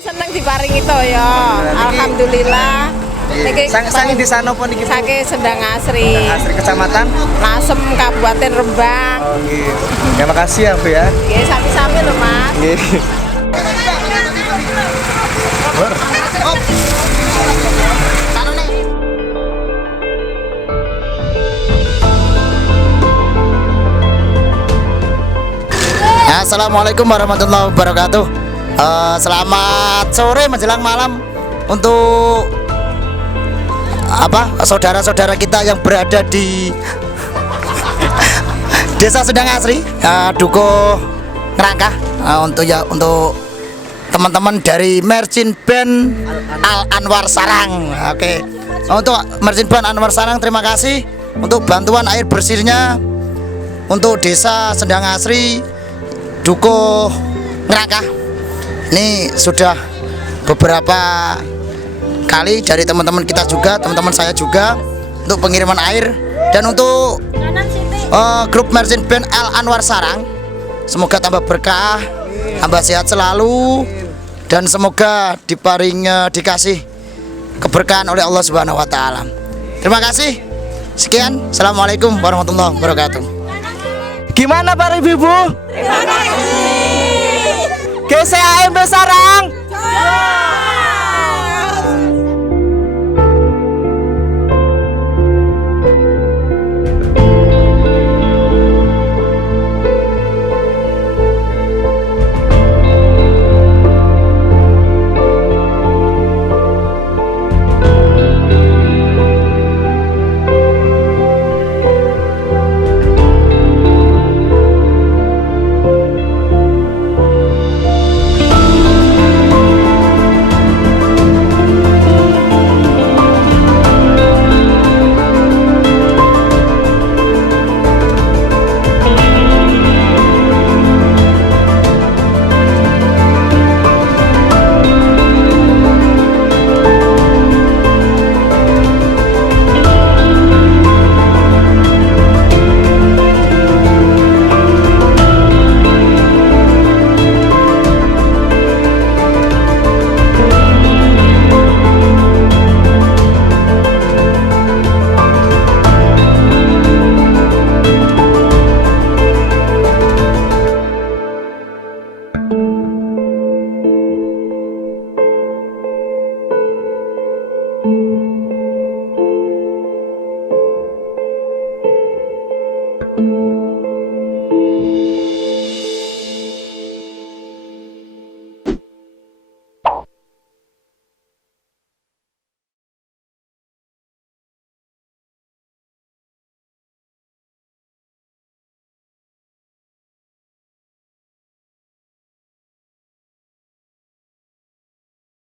Seneng diparingi to ya. Alhamdulillah. Niki Sangi di sana pun niki. Sake Sendang Asri. Asri Kecamatan Lasem Kabupaten Rembang. Oh, gitu. Terima kasih ya, Bu ya. Nggih, sami-sami lho, Mas. Nggih. Assalamualaikum warahmatullahi wabarakatuh. Selamat sore menjelang malam untuk saudara-saudara kita yang berada di Desa Sendang Asri, Dukuh Ngerangkah, untuk teman-teman dari Marching Band Al Anwar Sarang. Oke. Untuk Marching Band Anwar Sarang, terima kasih untuk bantuan air bersihnya untuk Desa Sendang Asri, Dukuh Ngerangkah. Ini sudah beberapa kali dari teman-teman kita juga, teman-teman saya juga, untuk pengiriman air dan untuk grup Marching Band Al Anwar Sarang. Semoga tambah berkah, tambah sehat selalu, dan semoga dikasih keberkahan oleh Allah Subhanahu wa Ta'ala. Terima kasih. Sekian. Assalamualaikum warahmatullahi wabarakatuh. Gimana Pak Ibu? Terima kasih. GCAMB Sarang. Thank you.